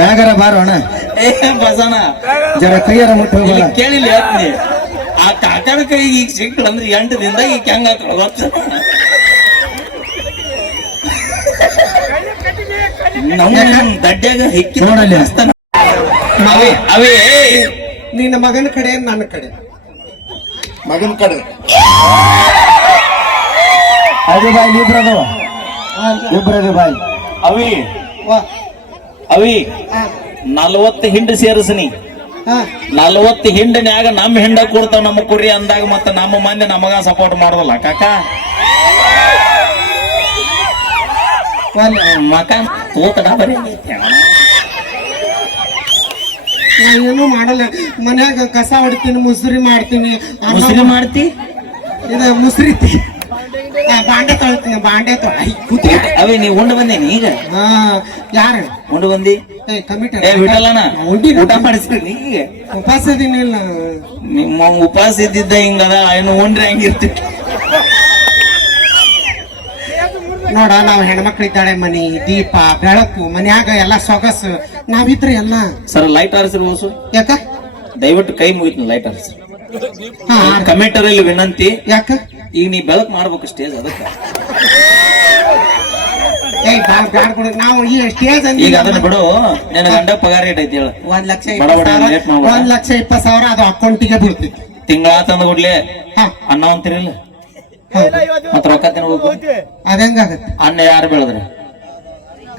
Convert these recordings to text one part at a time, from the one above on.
ಮ್ಯಾಗರ ಬಾರೋಣ ಏ ಬಸಣ ಜರ ಕೈಯಾರ ಮುಟ್ಟು ಇಲ್ಲಿ ಕೇಳಿಲ್ಲ ಹೇಳ್ತೀನಿ ಆ ಕಾಕನ ಕೈ ಈಗ ಸಿಕ್ಳು ಅಂದ್ರೆ 8 ದಿನದಾಗ ಈಗ ಹೆಂಗ ಗೊತ್ತ ನಮ್ಮ ದಡ್ಡ್ಯಾಗ ಹಿಕ್ಕಿ ನೋಡಲ್ಲಿ ಅವೇ ನಿನ್ನ ಮಗನ ಕಡೆ ನನ್ನ ಕಡೆ ಮಗನ ಕಡೆ ಅದು ಬಾಯ್ ಇಬ್ರದು ಬಾಯ್ ಅವಿ ವಾ ಅವಿ 40 ಹಿಂಡು ಸೇರಿಸ್ನಿ 40 ಹಿಂಡಿನ್ಯಾಗ ನಮ್ಮ ಹಿಂಡ ಕೊಡ್ತಾವ ನಮ್ಮ ಕುರಿ ಅಂದಾಗ ಮತ್ತ ನಮ್ಮ ಮಂದಿ ನಮಗ ಸಪೋರ್ಟ್ ಮಾಡೋದಲ್ಲ ಕಾಕ ಮಕ ತೂಕಡ ಬರೀ ನಾ ಏನು ಮಾಡಲ್ಲ ಮನ್ಯಾಗ ಕಸ ಹೊಡಿತೀನಿ ಮುಸ್ರಿ ಮಾಡ್ತೀನಿ ಮುಸ್ರಿ ಮಾಡ್ತಿ ಇದ ಮುಸ್ರಿ ಬಾಂಡೆ ತೊಳಿತೀನಿ ಅವೇ ನೀ ಉಂಡು ಬಂದೇನಿ ಈಗ ಯಾರು ಉಂಡು ಬಂದಿ ಕಮಿಟಿ ಏ ಬಿಡಲ್ಲಣ್ಣ ಊಟ ಮಾಡಿಸ್ರಿ ಈಗ ಉಪವಾಸ ಇದೀನಿಲ್ಲ ನಿಮ್ಮ ಉಪವಾಸ ಇದ್ದಿದ್ದ ಹಿಂಗದ ಏನು ಉಂಡ್ರೆ ಹೆಂಗಿರ್ತಿ ನೋಡ ನಾವ್ ಹೆಣ್ಮಕ್ಳಿದ್ದಾಳೆ ಮನಿ ದೀಪ ಬೆಳಕು ಮನ್ಯಾಗ ಎಲ್ಲ ಸೊಗಸು ನಾವಿದ್ರೆ ಎಲ್ಲ ಸರ್ ಲೈಟ್ ಆರಿಸ್ರಿ ಓಸು ಯಾಕ ದಯವಿಟ್ಟು ಕೈ ಮುಗಿತೀನಿ ಲೈಟ್ ಆರಿಸ್ರಿ ಹಾ ಕಮೆಂಟರಲ್ಲಿ ವಿನಂತಿ ಯಾಕ ಈಗ ನೀ ಬೆಳಕ್ ಮಾಡ್ಬೇಕು ಸ್ಟೇಜ್ ಅದಕ್ಕೆ ನಾವು ಈ ಸ್ಟೇಜ್ ಈಗ ಅದನ್ನ ಬಿಡು ನಿನ್ನ ಗಂಡ ಪಗಾರ ರೇಟ್ ಐತಿ ಹೇಳು 1,20,000 ಅದು ಅಕೌಂಟಿಗೆ ಬೀಳ್ತೈತಿ ತಿಂಗಳ ತಂದು ಕೊಡ್ಲಿ ಹಾ ಅನ್ನ ಅಂತಿರಲ್ಲ ಮತ್ತ ರೊಕ್ಕ ತಿನ್ಬೇಕು ಅದಂಗಾಗತ್ತೆ ಅನ್ನ ಯಾರು ಬೆಳೆದ್ರಿ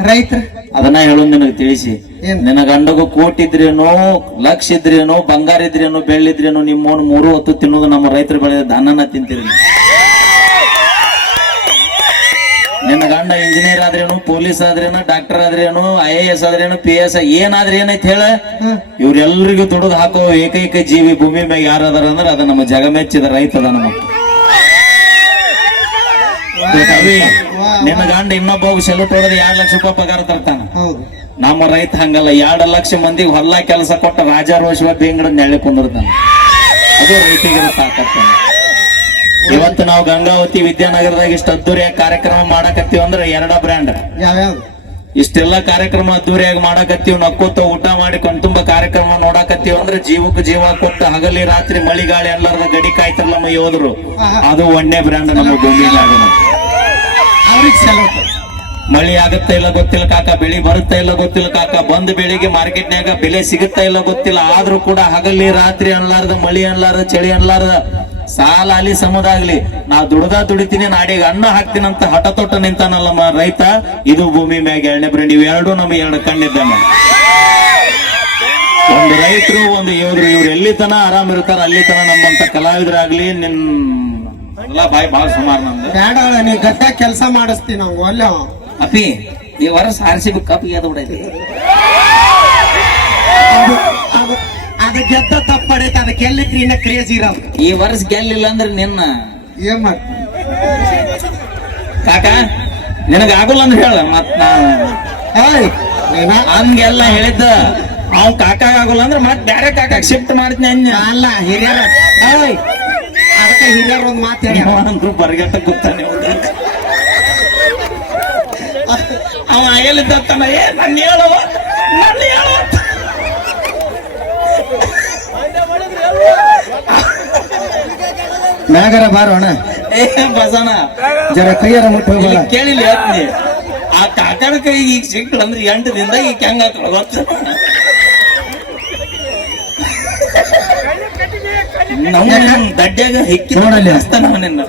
ರೈತರ ಅದನ್ನ ಹೇಳು ನಿನಗೆ ತಿಳಿಸಿ ಏನ್? ನಿನ್ನ ಗಂಡಗೂ ಕೋಟಿ ಇದ್ರೇನೋ ಲಕ್ಷ ಇದ್ರೇನೋ ಬಂಗಾರ ಇದ್ರೇನೋ ಬೆಳ್ಳಿದ್ರೇನೋ ನಿಮ್ಮೋನ್ 3 ಹೊತ್ತು ತಿನ್ನೋದು ನಮ್ಮ ರೈತರು ಬೆಳೆದ ಅನ್ನನ ತಿಂತೀರಿ ನಿನ್ನ ಗಂಡ ಇಂಜಿನಿಯರ್ ಆದ್ರೇನು ಪೊಲೀಸ್ ಆದ್ರೇನು ಡಾಕ್ಟರ್ ಆದ್ರೇನು IAS ಆದ್ರೇನು PS ಏನಾದ್ರೆ ಏನೈತಿ ಹೇಳ ಇವ್ರೆಲ್ರಿಗೂ ದುಡಿದು ಹಾಕೋ ಏಕೈಕ ಜೀವಿ ಭೂಮಿ ಮ್ಯಾಗ ಯಾರದಾರ ಅಂದ್ರೆ ಅದು ನಮ್ಮ ಜಗಮೆಚ್ಚಿದ ರೈತ ಅದ ನಮ್ಮ ನಿನ್ನ ಗಂಡ ಇನ್ನೊಬ್ಬ ಸೆಲ್ಯೂಟ್ ಹೊಡೆದು 2 ಲಕ್ಷ ರೂಪಾಯಿ ಪಗಾರ ತರ್ತಾನ ಹೌದು ನಮ್ಮ ರೈತ ಹಂಗಲ್ಲ 2 ಲಕ್ಷ ಮಂದಿಗೆ ಹೊಲ ಕೆಲಸ ಕೊಟ್ಟ ರಾಜಾರೋಷವ ಬೇಂಗಡ ನೆಳ್ಳಿ ಕುಂದಿರ್ತಾನೆ ಅದು ರೈತಿಗೆ ತಾಕತ್ತ ಇವತ್ತು ನಾವು ಗಂಗಾವತಿ ವಿದ್ಯಾನಗರದಾಗ ಇಷ್ಟು ಅದ್ದೂರಿಯಾಗಿ ಕಾರ್ಯಕ್ರಮ ಮಾಡಕತ್ತೀವಿ ಅಂದ್ರೆ 2 ಬ್ರ್ಯಾಂಡ್ ಯಾವ್ಯಾವ್ದು ಇಷ್ಟೆಲ್ಲ ಕಾರ್ಯಕ್ರಮ ಅದ್ದೂರಿಯಾಗಿ ಮಾಡಕತ್ತೀವಿ ನಕ್ಕೋತ ಊಟ ಮಾಡಿ ಕಣ್ತುಂಬ ಕಾರ್ಯಕ್ರಮ ನೋಡಕತ್ತೀವಿ ಅಂದ್ರೆ ಜೀವಕ್ಕೆ ಜೀವ ಕೊಟ್ಟು ಹಗಲಿ ರಾತ್ರಿ ಮಳಿ ಗಾಳಿ ಎಲ್ಲರದ ಗಡಿ ಕಾಯ್ತಾರಲ್ಲ ನಮ್ಮ ಯೋಧರು ಅದು 1ನೇ ಬ್ರ್ಯಾಂಡ್ ನಮ್ಮ ಭೂಮಿಯಾಗ ಅವ್ರಿಗೆ ಸೆಲೆಕ್ಟ್ ಮಳಿ ಆಗುತ್ತಾ ಇಲ್ಲ ಗೊತ್ತಿಲ್ಲ ಕಾಕ ಬೆಳಿ ಬರುತ್ತಾ ಇಲ್ಲ ಗೊತ್ತಿಲ್ಲ ಕಾಕ ಬಂದ್ ಬೆಳಿಗ್ಗೆ ಮಾರ್ಕೆಟ್ನ್ಯಾಗ ಬೆಲೆ ಸಿಗುತ್ತಾ ಇಲ್ಲ ಗೊತ್ತಿಲ್ಲ ಆದ್ರೂ ಕೂಡ ಹಗಲಿ ರಾತ್ರಿ ಅನ್ಲಾರ್ದ ಮಳಿ ಅನ್ಲಾರ್ದ ಚಳಿ ಅನ್ಲಾರ್ದ ಸಾಲ ಅಲ್ಲಿ ಸಮುದಾಗ್ಲಿ ನಾ ದುಡಿತೀನಿ ನಾಡಿಗೆ ಅನ್ನ ಹಾಕ್ತೀನಿ ಅಂತ ಹಠ ತೊಟ್ಟ ನಿಂತಾನಲ್ಲ ನಮ್ಮ ರೈತ ಇದು ಭೂಮಿ ಮ್ಯಾಗ 2ನೇ ಬ್ರ್ಯಾಂಡ್ ಇವೆರಡು ನಮಗೆ 2 ಕಣ್ಣಿದ್ದಾನೆ ಒಂದು ರೈತರು ಒಂದು ಯೋಧರು ಇವ್ರು ಎಲ್ಲಿ ತನ ಆರಾಮ್ ಇರ್ತಾರ ಅಲ್ಲಿ ತನ ನಮ್ಮಂತ ಕಲಾವಿದರಾಗ್ಲಿ ಎಲ್ಲ ಬಾಯಿ ಬಾಳ ಸುಮಾರು ನಂದು ಬೇಡ ನೀ ಗದ್ದ ಕೆಲಸ ಮಾಡಿಸ್ತೀವಿ ನಾವು ಅಲ್ಲ ಅಪ್ಪಿ ಈ ವರ್ಷ RCB ಕಪ್ ಯಾವ್ದು ಬಿಡೈತಿ ಅದು ಗೆದ್ದ ತಪ್ಪಡೈತೆ ಅದಕ್ಕೆ ಎಲ್ಲಿ ಕ್ರೀನ ಕ್ರೇಜ್ ಇರೋದು ಈ ವರ್ಷ ಗೆಲ್ಲಿಲ್ಲ ಅಂದ್ರೆ ನಿನ್ನ ಏನ್ ಮಾಡ್ತಿ ಕಾಕ ನಿನಗ ಆಗೋಲ್ಲ ಅಂದ್ರೆ ಹೇಳ ಮತ್ ಹಂಗೆಲ್ಲ ಹೇಳಿದ್ದ ಅವ್ ಕಾಕ ಆಗೋಲ್ಲ ಅಂದ್ರೆ ಮತ್ ಬೇರೆ ಕಾಕ ಶಿಫ್ಟ್ ಮಾಡ್ತೀನಿ ಅಲ್ಲ ಹಿರಿಯರ ಅದಕ್ಕೆ ಹಿರಿಯರ ಒಂದ್ ಮಾತು ಹೇಳಿ ಅಂದ್ರು ಬರ್ಗಟ್ಟ ಗೊತ್ತಾನೆ ಅವ ಎಲ್ಲಿದ್ದಾನ ನನ್ನ ಹೇಳುವ ಮ್ಯಾಗರ ಬಾರೋಣ ಏ ಬಸಣ ಜರ ಕೈಯಾರ ಮುಟ್ಟು ಇಲ್ಲಿ ಕೇಳಿಲ್ಲ ಹೇಳ್ತೀನಿ ಆ ಕಾಕನ ಕೈ ಈಗ ಸಿಕ್ಳು ಅಂದ್ರೆ 8 ದಿನದಾಗ ಈಗ ಹೆಂಗ ಗೊತ್ತ ನಮ್ಮ ದಡ್ಡ್ಯಾಗ ಹಿಕ್ಕಿ ನೋಡಲ್ಲಿ ನಿನ್ನ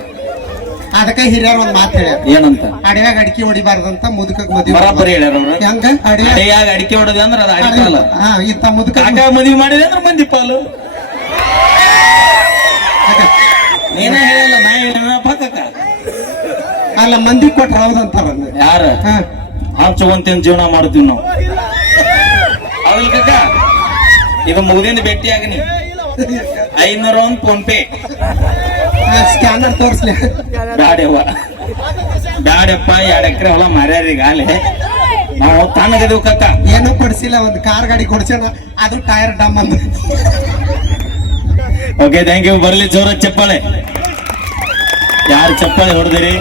ಅದಕ್ಕೆ ಹಿರಿಯರ ಒಂದ್ ಮಾತು ಹೇಳಿ ಏನಂತ ಅಡಿಯಾಗ ಅಡಿಕೆ ಹೊಡಿಬಾರ್ದಂತ ಮುದುಕಗ್ ಮದ್ವಿ ಬರಾಬರಿ ಹೇಳ್ಯಾರ ಅವ್ರ ಹೆಂಗ ಅಡಿಯಾಗ ಅಡಿಕೆ ಹೊಡೋದು ಅಂದ್ರೆ ಅದು ಅಡಿಕಲ್ಲ ಇಂತ ಮುದುಕ ಕಾಕ ಮದ್ವಿ ಮಾಡಿದೆ ಅಂದ್ರೆ ಮಂದಿ ಪಾಲು ನೀನೇ ಹೇಳಿಲ್ಲ ನಾ ಹೇಳಿನ ಪಕ್ಕಕ್ಕ ಅಲ್ಲ ಮಂದಿ ಕೊಟ್ರ ಹೌದಂತಾರ ಯಾರ ಹಂಚುವಂತ ಜೀವನ ಮಾಡ್ತೀವಿ ನಾವು ಹೌದಿಲ್ಲ ಕಾಕ ಇದು ಮುಗಿದಿಂದ ಭೇಟಿ ಆಗನಿ 500 ಒಂದು ಫೋನ್ ಪೇ ಸ್ಕ್ಯಾನರ್ ತೋರ್ಸ್ಲಿ ಬ್ಯಾಡವ್ವ ಬ್ಯಾಡಪ್ಪ 2 ಎಕರೆ ಹೊಲ ಮಾರ್ಯಾರೀಗ ಆಲೆ ನಾವು ತಣ್ಣಗಿದೀವಿ ಕಕ್ಕ ಏನೂ ಕೊಡ್ಸಿಲ್ಲ ಒಂದ್ ಕಾರ್ ಗಾಡಿ ಕೊಡ್ಸೇನ ಅದು ಟೈರ್ ಡಮ್ ಅಂದ ಓಕೆ ಥ್ಯಾಂಕ್ ಯು ಬರ್ಲಿ ಜೋರ ಚಪ್ಪಾಳೆ ಯಾರು ಚಪ್ಪಾಳೆ ಹೊಡೆದಿರಿ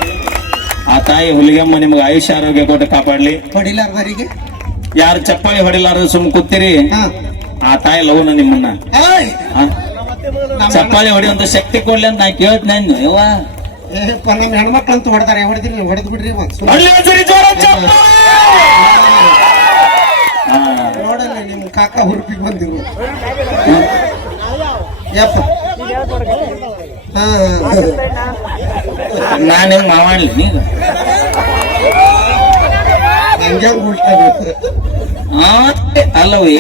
ಆ ತಾಯಿ ಹುಲಿಗಮ್ಮ ನಿಮ್ಗೆ ಆಯುಷ್ಯ ಆರೋಗ್ಯ ಕೊಟ್ಟು ಕಾಪಾಡ್ಲಿ ಹೊಡಿಲಾರ್ದರಿಗೆ ಯಾರು ಚಪ್ಪಾಳಿ ಹೊಡಿಲಾರ ಸುಮ್ ಕೂತೀರಿ ಹಾ. ಆ ತಾಯಿ ಲವ್ನ ನಿಮ್ಮನ್ನ ಏಯ್! ಆ? ಚಪ್ಪಾಳಿ ಹೊಡಿಯುವಂತ ಶಕ್ತಿ ಕೊಡ್ಲಿ ಅಂತ ನಾ ಕೇಳ್ತ ನಾನು ಯವ್ವ ಏಪ್ಪ, ನಮ್ಮ ಹೆಣ್ಮಕ್ಳು ಅಂತ ಹೊಡೆದಾರೆ, ಹೊಡೆದ್ರಿ ನೀವು ಹೊಡೆದ್ ಬಿಡ್ರಿ ಒಂದ್ ಸುಮ್ನೆ. ಒಳ್ಳೆ ಒಂದ್ಸರಿ ಜೋರ ಚಪ್ಪಾಳೆ. ಆ, ನೋಡಲ್ಲ ನಿಮ್ ಕಾಕ ಹುರುಪಿಗೆ ಬಂದಿರು ಯಪ್ಪ. ಹಾ ನಾನ್ ಹೆಂಗ್ ಮಾವಾಡ್ಲಿ ನೀಗ ಹಂಗೆ ಉಲ್ಟಬೇಕು. ಅಲ್ಲವೇ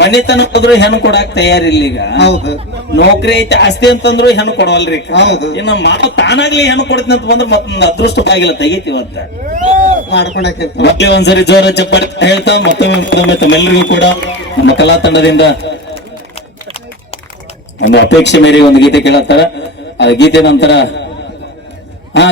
ಮನಿತನ ಹೋದ್ರು ಹೆಣ್ಣು ಕೊಡಾಕ್ ತಯಾರಿಲ್ಲ ಈಗ. ಹೌದು ನೌಕರಿ ಐತಿ ಆಸ್ತಿ ಅಂತಂದ್ರು ಹೆಣ್ಣು ಕೊಡವಲ್ರಿ. ಹೌದು. ಇನ್ನು ಮಾವು ತಾನಾಗ್ಲಿ ಹೆಣ್ಣು ಕೊಡ್ತೀನಿ ಅಂತ ಬಂದ್ರೆ ಮತ್ತೊಂದು ಅದೃಷ್ಟ ಬಾಗಿಲ್ಲ ತೆಗಿತೀವಂತ. ಮಾಡ್ಕೊಳಕ್ಕೆ ಮತ್ತೆ ಒಂದ್ಸರಿ ಜೋರ ಚಪ್ಪಾಳೆ ಹೇಳ್ತಾ ಮತ್ತೊಮ್ಮೆ ತಮ್ಮೆಲ್ಲರಿಗೂ ಕೂಡ ನಮ್ಮ ಕಲಾ ತಂಡದಿಂದ ಒಂದು ಅಪೇಕ್ಷೆ ಮೇರೆಗೆ ಒಂದು ಗೀತೆ ಕೇಳತ್ತಾರ. ಆ ಗೀತೆ ನಂತರ ಹಾ